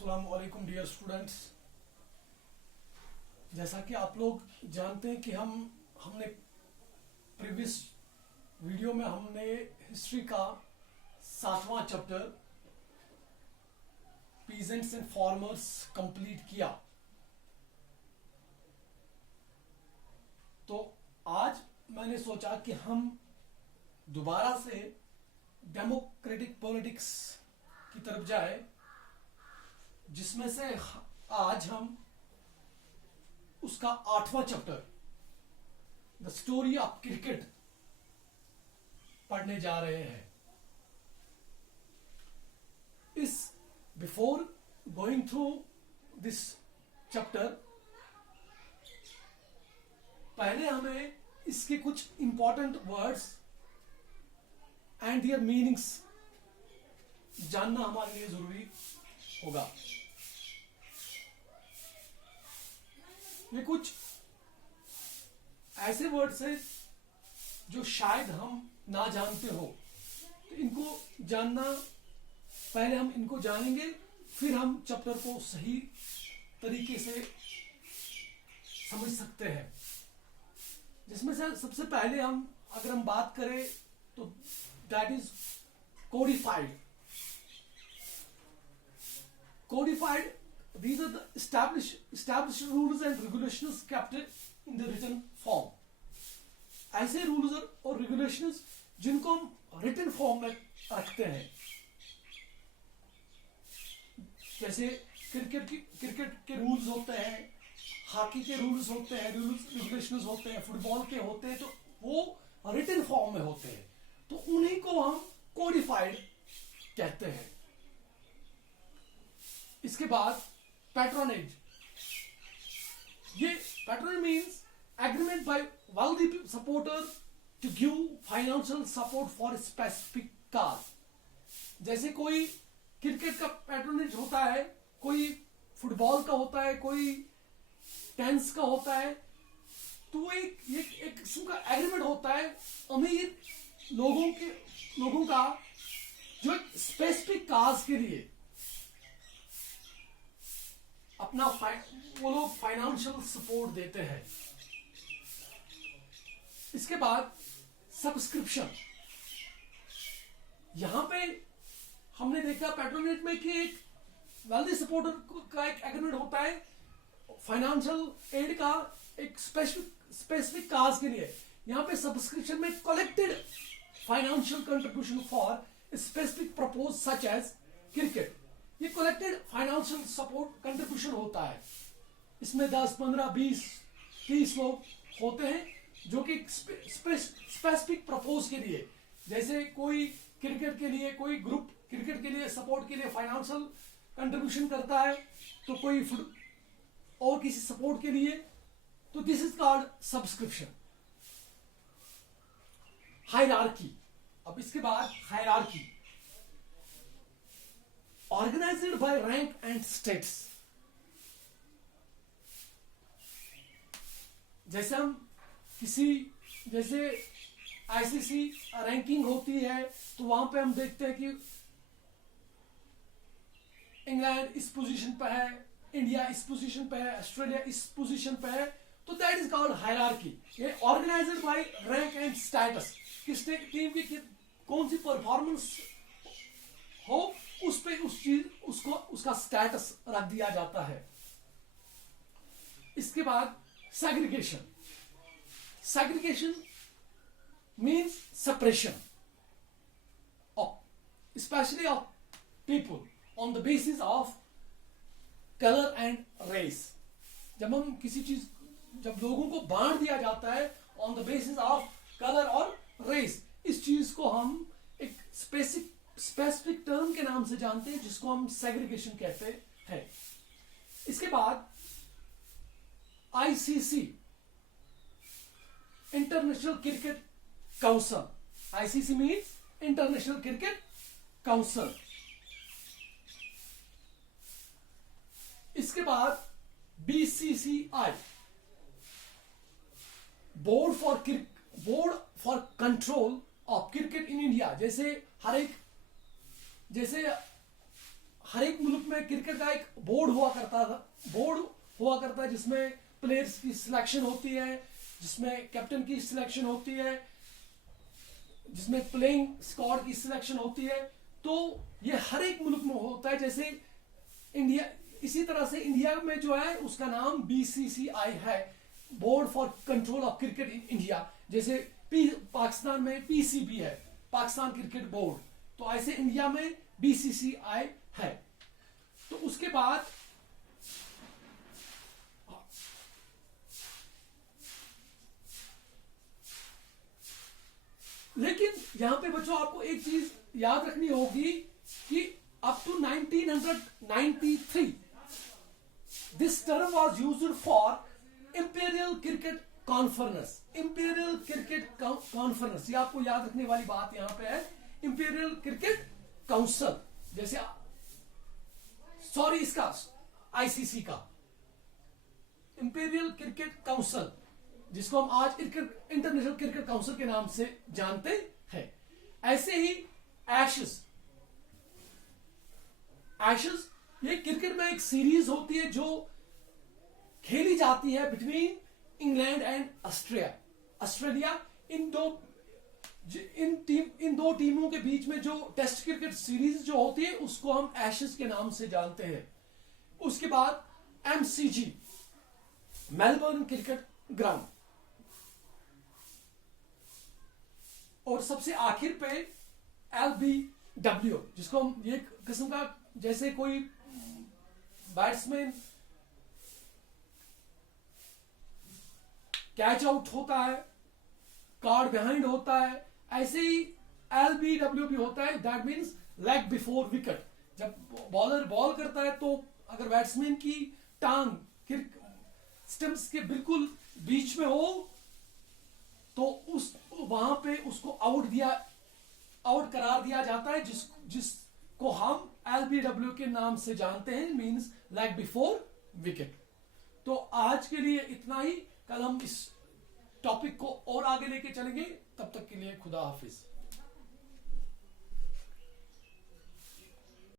अस्सलाम वालेकुम dear students. जैसा कि आप लोग जानते हैं कि हमने प्रीवियस वीडियो में हमने हिस्ट्री का 7वां chapter peasants and farmers complete किया। तो आज मैंने सोचा कि हम दोबारा से डेमोक्रेटिक पॉलिटिक्स की तरफ जाए, जिसमें से आज हम उसका 8वां chapter the story of cricket पढ़ने जा रहे हैं। इस before going through this chapter, पहले हमें इसके कुछ important words and their meanings जानना हमारे लिए जरूरी होगा। ये कुछ ऐसे वर्ड्स हैं जो शायद हम ना जानते हो, तो इनको जानना, पहले हम इनको जानेंगे, फिर हम चैप्टर को सही तरीके से समझ सकते हैं। जिसमें से सबसे पहले अगर हम बात करें तो that is codified. Codified, these are the established rules and regulations kept in the written form. ऐसे रूल्स और रेगुलेशंस जिनको हम रिटन फॉर्म में रखते हैं, जैसे क्रिकेट के रूल्स होते हैं, हॉकी के रूल्स होते हैं, रूल्स रेगुलेशंस होते हैं, फुटबॉल के होते हैं, तो वो रिटन फॉर्म में होते हैं, तो उन्हीं को हम कोडिफाइड कहते हैं। इसके बाद पैट्रोनेज। ये patronage means agreement by wealthy supporter to give financial support for specific cause। जैसे कोई क्रिकेट का पैट्रोनेज होता है, कोई फुटबॉल का होता है, कोई टेनिस का होता है, तो एक किस्म का एग्रीमेंट होता है अमीर लोगों का, जो एक स्पेसिफिक काज के लिए अपना वो लोग फाइनेंशियल सपोर्ट देते हैं। इसके बाद सब्सक्रिप्शन। यहां पे हमने देखा पैट्रोनेज में कि एक वेल्दी सपोर्टर का एक एग्रीमेंट होता है फाइनेंशियल एड का एक स्पेसिफिक काज के लिए। यहां पे सब्सक्रिप्शन में collected financial contribution for specific purpose such as cricket. ये कलेक्टेड फाइनेंशियल सपोर्ट कंट्रीब्यूशन होता है। इसमें 10, 15, 20, 30 लोग होते हैं जो कि स्पेसिफिक प्रपोज के लिए, जैसे कोई क्रिकेट के लिए, कोई ग्रुप क्रिकेट के लिए सपोर्ट के लिए फाइनेंशियल कंट्रीब्यूशन करता है, तो कोई और किसी सपोर्ट के लिए, तो this is called subscription. Hierarchy. अब इसके बाद hierarchy, organised by rank and status. जैसे आईसीसी रैंकिंग होती है, तो वहां पे हम देखते हैं कि इंग्लैंड इस पोजीशन पे है, इंडिया इस पोजीशन पे है, ऑस्ट्रेलिया इस पोजीशन पे है, तो दैट इज कॉल्ड हायरार्की। ये organised by rank and status, किस टीम की कौन सी परफॉर्मेंस हो, उस पे उसका स्टेटस रख दिया जाता है। इसके बाद segregation. Segregation means separation of specially of people on the basis of colour and race. जब लोगों को बांट दिया जाता है on the basis of colour और रेस, इस चीज को हम एक स्पेसिफिक टर्म के नाम से जानते हैं, जिसको हम सेग्रीगेशन कहते हैं। इसके बाद ICC, international cricket council. ICC means international cricket council. इसके बाद BCCI, board for control of cricket in India. जैसे हर एक मुल्क में क्रिकेट का एक बोर्ड हुआ करता है जिसमें प्लेयर्स की सिलेक्शन होती है, जिसमें कैप्टन की सिलेक्शन होती है, जिसमें प्लेइंग स्क्वाड की सिलेक्शन होती है। तो ये हर एक मुल्क में होता है। जैसे इंडिया, इसी तरह से इंडिया में जो है उसका नाम BCCI है, board for control of cricket in India. जैसे पाकिस्तान में PCB है, पाकिस्तान क्रिकेट बोर्ड, तो ऐसे इंडिया में BCCI है। तो उसके बाद लेकिन यहां पे बच्चों आपको एक चीज याद रखनी होगी कि up to 1993 this term was used for imperial cricket conference. Imperial cricket conference, ये आपको याद रखने वाली बात यहां पे है। इंपीरियल क्रिकेट काउंसिल, जैसे सॉरी इसका ICC का इंपीरियल क्रिकेट काउंसिल, जिसको हम आज इंटरनेशनल क्रिकेट काउंसिल के नाम से जानते हैं। ऐसे ही एशेस ये क्रिकेट में एक सीरीज होती है जो खेली जाती है बिटवीन इंग्लैंड एंड ऑस्ट्रेलिया। इन दो टीमों के बीच में जो टेस्ट क्रिकेट सीरीज जो होती है उसको हम एशेस के नाम से जानते हैं। उसके बाद MCG, मेलबर्न क्रिकेट ग्राउंड, और सबसे आखिर पे LBW, जिसको हम ये किस्म का, जैसे कोई बैट्समैन कैच आउट होता है, कार्ड बिहाइंड होता है, ऐसे ही LBW भी होता है, that means leg before wicket. जब बॉलर बॉल करता है तो अगर बैट्समैन की टांग स्टंप्स के बिल्कुल बीच में हो तो वहां पे उसको आउट करार दिया जाता है, जिसको हम LBW के नाम से जानते हैं, मींस लेग बिफोर विकेट। तो आज के लिए इतना ही, कल हम इस टॉपिक को और आगे लेके चलेंगे। तब तक के लिए खुदा हाफिज।